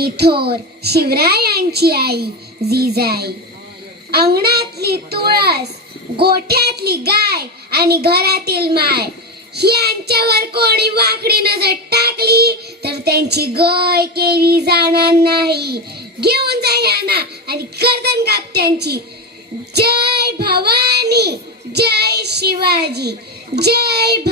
मी थोर शिवरायांची आई जिजाई. अंगणातली तुळस, गोठ्यातली गाय आणि घरातील माय यांच्यावर कोणी वाकडी नजर टाकली तर त्यांची गय केली जाणार नाही. घेऊन जा यांना आणि गर्दन काप त्यांची. जय भवानी, जय शिवाजी, जय